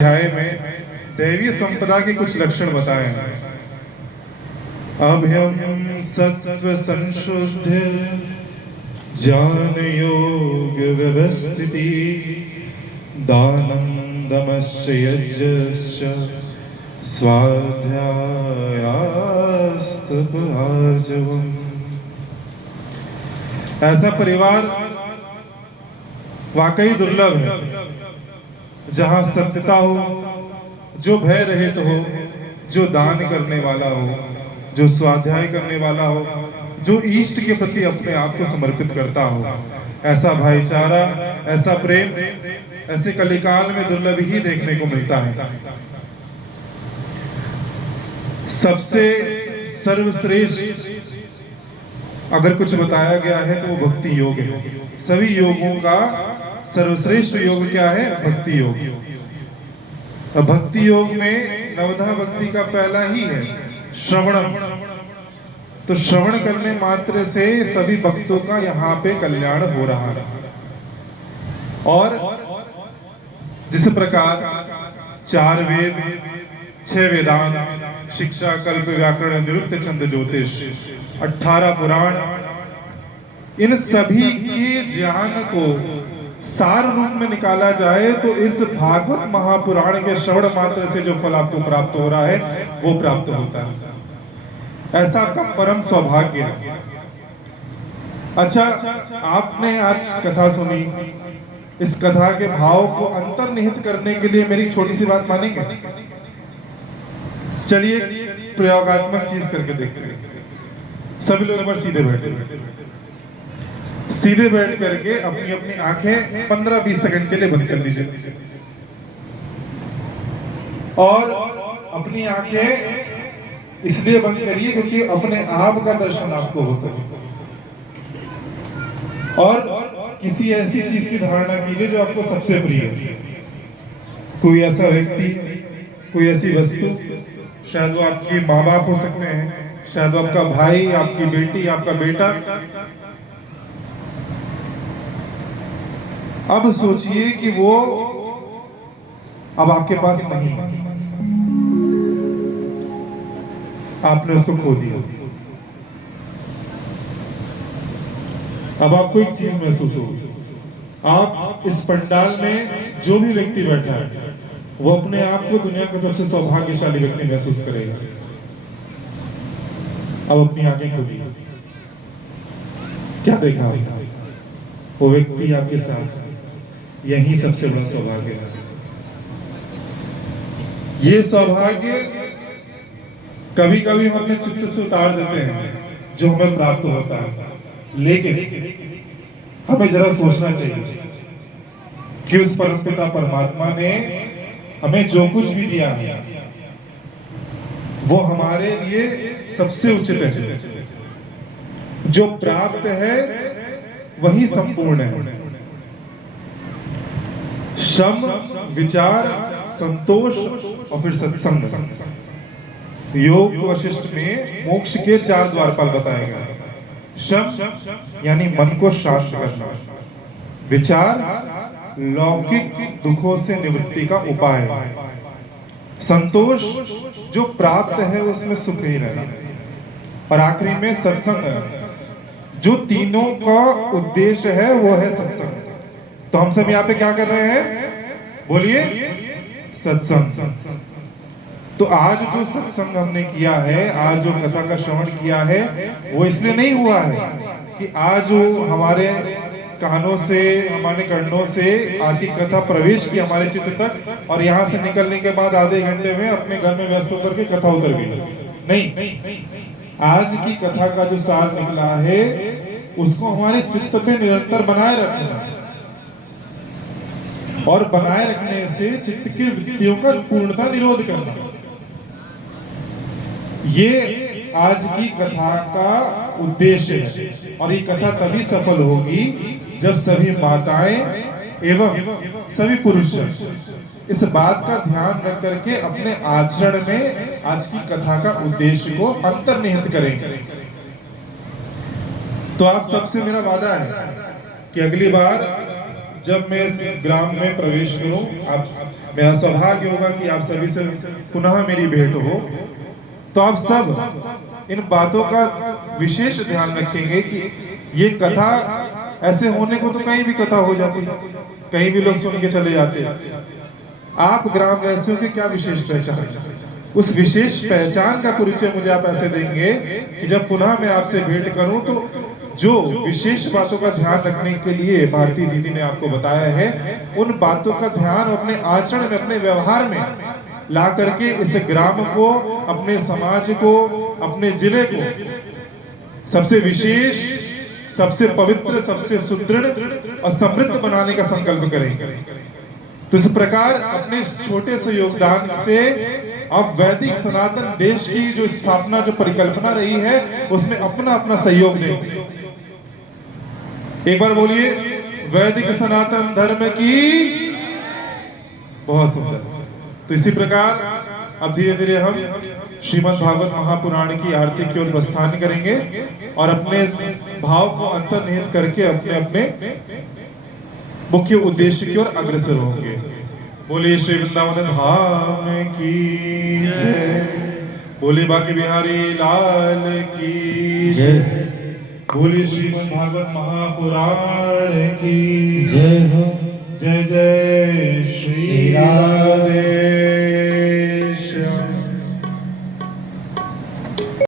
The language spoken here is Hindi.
अध्याय में दैवीय संपदा के कुछ लक्षण बताए हैं। अभयम सत्व संशुद्ध ज्ञान योग व्यवस्थिति दानम दमश्च यज्ञश्च स्वाध्यायास्तप आर्जवम्। ऐसा परिवार वाकई दुर्लभ है जहां सत्यता हो, जो भय रहित हो, जो दान करने वाला हो, जो स्वाध्याय करने वाला हो, जो ईष्ट के प्रति अपने आप को समर्पित करता हो। ऐसा भाईचारा, ऐसा प्रेम ऐसे कलिकाल में दुर्लभ ही देखने को मिलता है। सबसे सर्वश्रेष्ठ अगर कुछ बताया गया है तो वो भक्ति योग है। सभी योगों का सर्वश्रेष्ठ योग क्या है? भक्ति योग। भक्ति योग में नवधा भक्ति का पहला ही है श्रवणम। तो श्रवण करने मात्र से सभी भक्तों का यहाँ पे कल्याण हो रहा है। और जिस प्रकार 4 वेद, 6 वेदांत, शिक्षा, कल्प, व्याकरण, निरुक्त, छंद, ज्योतिष, 18 पुराण, इन सभी के ज्ञान को सार रूप में निकाला जाए तो इस भागवत महापुराण के श्रवण मात्र से जो फल आपको प्राप्त हो रहा है वो प्राप्त होता है। ऐसा आपका परम सौभाग्य है। अच्छा, आपने आज कथा सुनी, इस कथा के भाव को अंतर्निहित करने के लिए मेरी छोटी सी बात मानेंगे? चलिए प्रयोगात्मक चीज करके देखते हैं। सभी लोग एक बार सीधे बैठे, सीधे बैठ करके अपनी अपनी आंखें 15-20 सेकंड के लिए बंद कर लीजिए और अपनी आंखें इसलिए बंद करिए क्योंकि अपने आप का दर्शन आपको हो सके। और किसी ऐसी चीज की धारणा कीजिए जो आपको सबसे प्रिय है। कोई ऐसा व्यक्ति, कोई ऐसी वस्तु, शायद वो आपके माँ बाप हो सकते हैं, शायद वो आपका भाई, आपकी बेटी, आपका बेटा। अब सोचिए कि वो अब आपके पास नहीं, आपने उसको खो दिया। अब आपको एक चीज महसूस होगी। आप इस पंडाल में जो भी व्यक्ति बैठा है वो अपने आप को दुनिया का सबसे सौभाग्यशाली व्यक्ति महसूस करेगा। अब अपनी आंखें खोलिए, क्या देखा? वो व्यक्ति आपके साथ, यही सबसे बड़ा सौभाग्य है। ये सौभाग्य कभी कभी हम अपने चित्त से उतार देते हैं जो हमें प्राप्त होता है, लेकिन हमें जरा सोचना चाहिए कि उस परमपिता परमात्मा ने हमें जो कुछ भी दिया है वो हमारे लिए सबसे उचित है। जो प्राप्त है वही संपूर्ण है। शम, विचार, संतोष और फिर सत्संग। योग वशिष्ठ में मोक्ष के 4 द्वारपाल बताए गए। शम यानी मन को शांत करना, विचार लौकिक दुखों से निवृत्ति का उपाय, संतोष जो प्राप्त है उसमें सुख ही रहना, और आखिरी में सत्संग जो तीनों का उद्देश्य है वो है सत्संग। तो हम सब यहाँ पे क्या कर रहे हैं? बोलिए, सत्संग। तो आज जो सत्संग हमने किया है, आज जो कथा का श्रवण किया है, वो इसलिए नहीं हुआ है कि आज जो हमारे कानों से, हमारे कर्णों से आज की कथा प्रवेश की हमारे चित्त तक, और यहाँ से निकलने के बाद आधे घंटे में अपने घर में व्यस्त होकर के कथा उतर गई। नहीं, आज की कथा का जो सार निकला है उसको हमारे चित्त पे निरंतर बनाए रखना, और बनाए रखने से चित्त की वृत्तियों का पूर्णता निरोध करना। ये आज की कथा का उद्देश्य है। और ये कथा तभी सफल होगी जब सभी माताएं एवं सभी पुरुष इस बात का ध्यान रख करके अपने आचरण में आज की कथा का उद्देश्य को अंतर्निहित करेंगे। तो आप सबसे मेरा वादा है कि अगली बार जब मैं इस ग्राम में प्रवेश करूं, आप मेरा सौभाग्य होगा कि आप सभी से पुनः मेरी भेंट हो, तो आप सब इन बातों का विशेष ध्यान रखेंगे कि ये कथा ऐसे होने को तो कहीं भी कथा हो जाती है, कहीं भी लोग सुन के चले जाते हैं। आप ग्राम वासियों की क्या विशेष पहचान है, उस विशेष पहचान का परिचय मुझे आप ऐसे देंगे कि जब पुनः मैं आपसे भेंट करूं तो जो विशेष बातों का ध्यान रखने के लिए भारती दीदी ने आपको बताया है, उन बातों का ध्यान अपने आचरण में, अपने व्यवहार में ला करके इस ग्राम को, अपने समाज को, अपने जिले को सबसे विशेष, सबसे पवित्र, सबसे सुदृढ़ और समृद्ध बनाने का संकल्प करेंगे। तो इस प्रकार अपने छोटे से योगदान से अब वैदिक सनातन देश की जो स्थापना, जो परिकल्पना रही है, उसमें अपना अपना सहयोग देंगे। एक बार बोलिए, वैदिक सनातन धर्म की। बहुत सुंदर। तो इसी प्रकार अब धीरे धीरे हम श्रीमद् भागवत महापुराण की आरती की ओर प्रस्थान करेंगे और अपने इस भाव को अंतर्निहित करके अपने अपने मुख्य उद्देश्य की ओर अग्रसर होंगे। बोलिए श्री वृंदावन धाम की जय, बोलिए बांके बिहारी लाल की जय, बोलिए श्रीमद् भागवत महापुराण की जय।